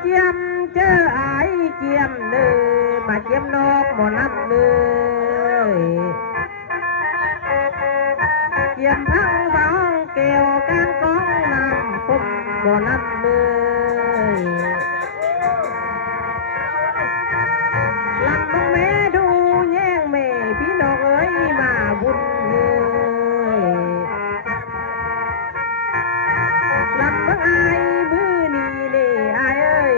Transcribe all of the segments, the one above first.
เจียมเจอไอ้เจียมเลยมาเจียมนกหมอนับเลยเจียมทั้งบ้องเกี่ยวกันกองน้ำพุ่มหมอนับเลยลำบังแม่ดูแย่งแม่พี่น้องเอ้ยมาบุญเลยลำบังไอ้มือนี่เลยไอ้เอ้ย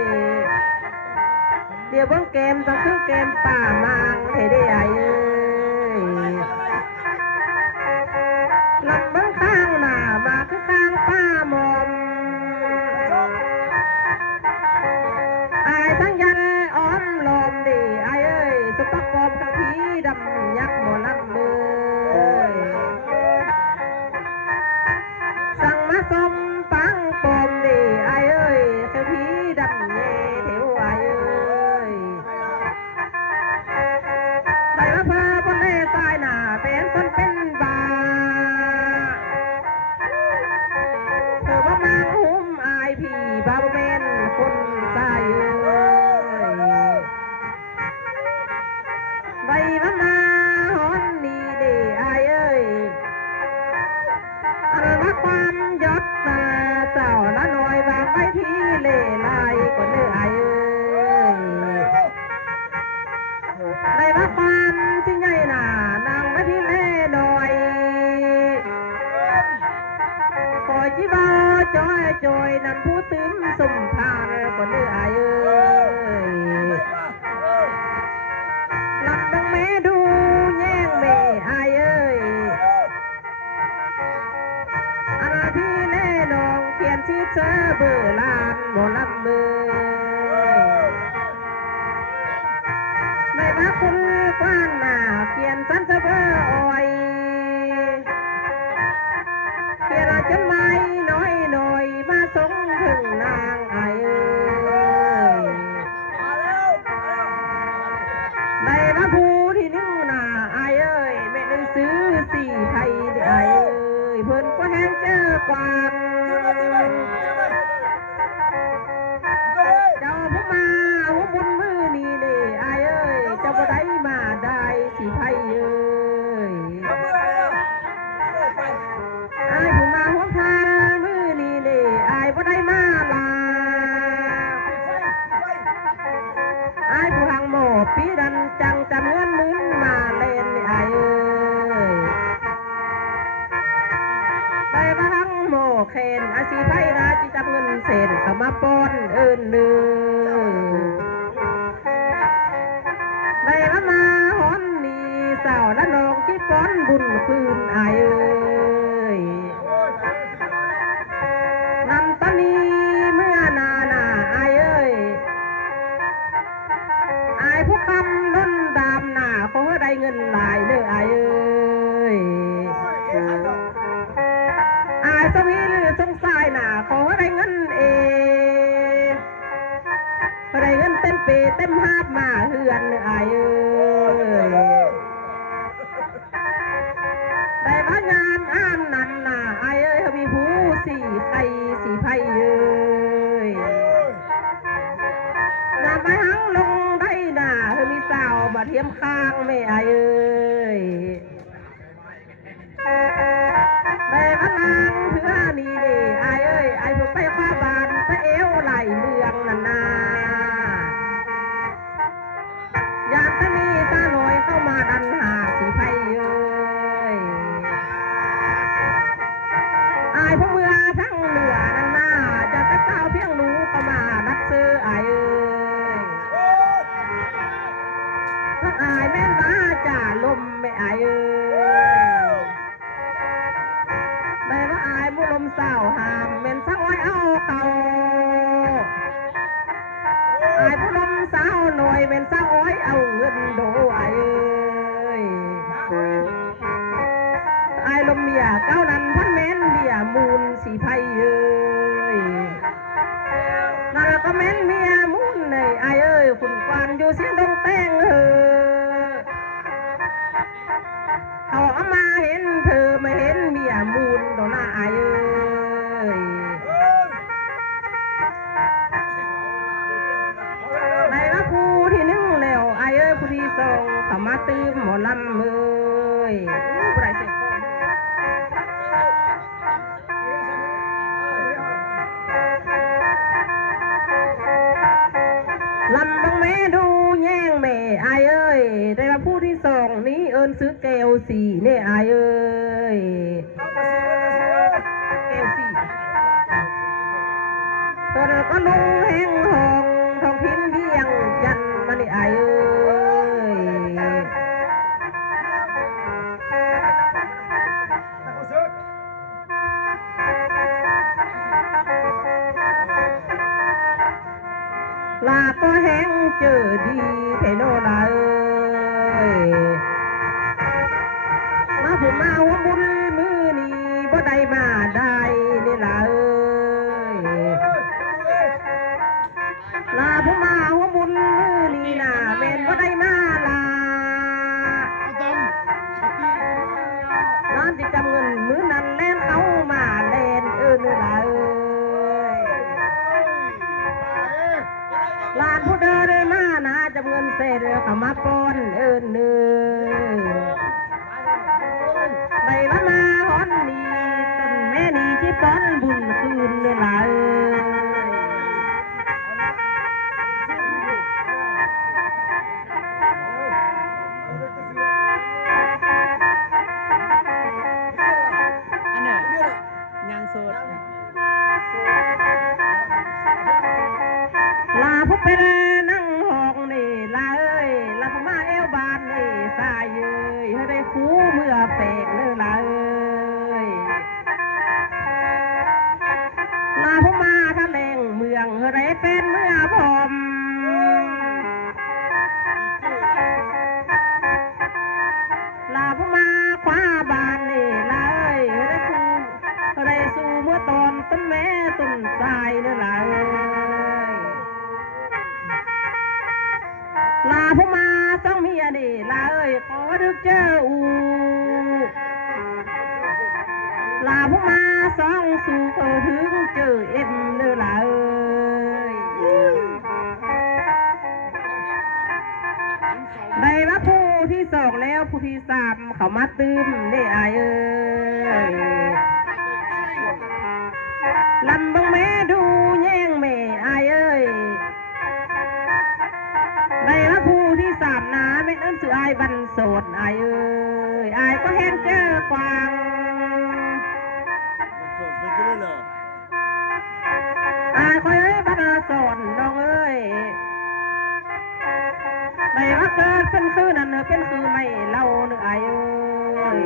เดี๋ยวเบิ่งเกมต้องคือเกมป่ามางให้ได้ไอ้เอ้ยลำเบิ่งข้างหน้ามาคือข้างป้ามอมไอ้ทั้งยันอ้อมลมดีไอ้เอ้ยสต๊อกปอมทั้งผีดำยักษ์หมอลำเลยสั่งมาสมปังปอมดีไอ้เอ้ยเทวผีดำเย่เทวไอ้เอ้ยได้มาเพอบนเล่ตายหน้าเป็นคนเป็นบาเธอว่ามาหุ้มอายพี่บาบเมนคนตายเอ้ยได้มาฮอนนี่เด้อายเอ้ยอันว่าความยศนาเจ้าละหน่อยวางไว้ที่เล่ลายก็เด้ออายเอ้ยได้ว่าความที่ใหญ่หนานางไว้ที่เล่หน่อยคอยจีบอจอยจอยนำผู้ตึมสุ่มทานก็เด้ออายเอ้ยลำบังแม่ดูแย่งแม่อายเอ้ยอันที่เล่นองเขียนชื่อเธอเบอร์ลานหมอลำมือไม่ว่าคุณกว้านหน้าเขียนสันเธอเบอร์อ้อยเขียนจนไม่น้อยหน่อยมาส่งถึงนางอายเอ้ยได้มาผู้ที่นึ่งหน้าอายเอ้ยแม่ได้ซื้อสี่ไทยอายเอ้ยเพิ่นก็แห้งเจอกวางเจ้าผู้มาหัวบนมือนี่เด้อายเอ้ยเจ้าบ่ได้มาได้สี่ไทยเอ้ยอายผู้มาหัวพามือนี่เด้อายบ่ได้มาลาอายผู้หังหมอปีดันจังจำเงินมึนมาเล่นอายเอ้ยไปบ้างโมเคนอาศีไพราจิจำเงินเศษเข้ามาป้อนเอิญเนื้อได้มาฮอนนี่สาวละนองที่ป้อนบุญคืนอายเอ้ยนำตอนนี้เมื่อนาอายเอ้ยอายผู้คำล้นดามหน้าขอได้เงินหลายเด้ออายเอ้ยอายสวีหรือสงสายหน้าขอได้เงินเองได้เงินเต็มปีเต็มหาบมาเฮือนอายเอ้ยได้มางานอ้ามนันหน้าอายเอ้ยเขามีผู้สี่ไทยสี่ไพเอ้ยนำไปหังลงได้หน้าเธอมีสาวมาเทียมข้างแม่อายเอ้ยได้มานางเพื่อนี่เด้อายเอ้ยอายผู้ไปข้าบานไปเอวไหลเมืองนั่นนาอยากจะมีตาหน่อยเข้ามาดันหาสีไพเอ้ยอายผู้เมื่อทั้งเหนือนั่นนาจะกระเจ้าเพียงรู้เข้ามานัดซื้ออายเอ้ยทั้งอายแม่นบ้าจ่าลมไม่อายเอ้ยได้ว่าอายผู้ลมเศร้าหามแม่นสะอ้อยเอาเขาอายผู้ลมสาวหน่อยแม่นสะอ้อยเอาเงินโดอายเอ้ยอายลมเมียเก้านั้นพันแม่นเมียมูลสีไพเอ้ยนั่นก็แม่นเมียมูลในอายเอ้ยคุณกวานอยู่เสียงดงแป้งเออเขาเอามาเห็นเธอไม่เห็นเมียมูลดอกหน้าอายเอ้ย งเขามาตื้มหมอลำเอ้ยอู้ไรเสียงโคงลำบังแม่ดูแย่งแม่อายเอ้ยได้มาผู้ที่สองนี้เอิญซื้อแก้วสีเนี่ยอายเอ้ยแก้วสีเธอก็ลุงแห้งหงทองพินเบี้ยงยันมานี่อายเอ้ยลาก็แห้งเจอดีเทโนลาเอ้ยมาผมมาหัวบุญมือนี่บ่ได้มาได้นี่ล่ะเอ้ยลาผมมาหัวบุญมือนี่น่ะแม่นบ่ได้มาลาร้านที่จำเงินมื้อนั้นแล่นเขามาเล่นนี่ล่ะเอ้ยลานผู้เดินมานะจำเงินเสร็จเขามาป้อนเนื้อใบละมาหอนนี่ต้นแม่นี่ที่ป้อนบุญคืนเนื้อหลายอันน่ะยังโสด ลาผู้เป็นนั่งห้องนี่ลาเอ้ยลาผู้มาเอวบานนี่สายเอ้ยให้ได้คู่เมื่อเปกเนื้อลาเอ้ยลาผู้มาทะเลงเมืองให้ได้เป็นเมื่อผมลาผู้มาคว้าบานนี่ลาเอ้ยให้ได้สู้เมื่อตอนต้นแม่ต้นสายเนื้อลาเอ้ยลาผู้มาต้องมีอันนี้ลาเอ้ยขอดึกเจออูลาผู้มาสองสู่ก็ถึงเจอเอ็มเนื้อลาเอ้ยได้ว่าผู้ที่สองแล้วผู้ที่สามเขามาตื้มนี่อายเอ้ยลำบังแม่ดูแย่งแม่อายเอ้ยได้ว่าผู้ที่สามนาไม่เอิ้นสื่ออายบันโสดอายเอ้ยอายก็แห้งเจอกวางอายคอยเอ้ยบันโสดน้องเอ้ยได้ว่าเกิดเป็นคือนั่นเป็นคือไม่เล่าเนื้ออายเอ้ย